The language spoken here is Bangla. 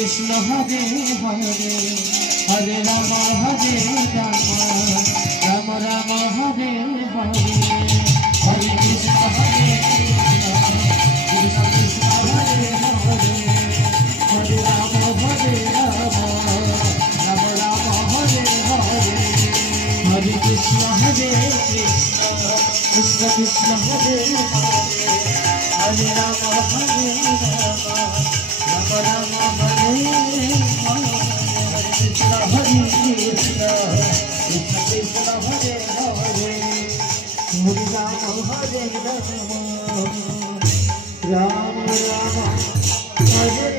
কৃষ্ণ হরে হরে হরে রাম হরে রাম রাম রাম হরে হরে হরে কৃষ্ণ হরে কৃষ্ণ কৃষ্ণ হরে হরে হরে রাম হরে রাম রাম রাম হরে হরে হরে কৃষ্ণ হরে কৃষ্ণ কৃষ্ণ কৃষ্ণ হরে হরে হরে রাম হরে রাম রাম রাম হরে হরে হরে কৃষ্ণ হরে কৃষ্ণ কৃষ্ণ কৃষ্ণ হরে হরে হরে রাম হরে রাম রাম রাম হরে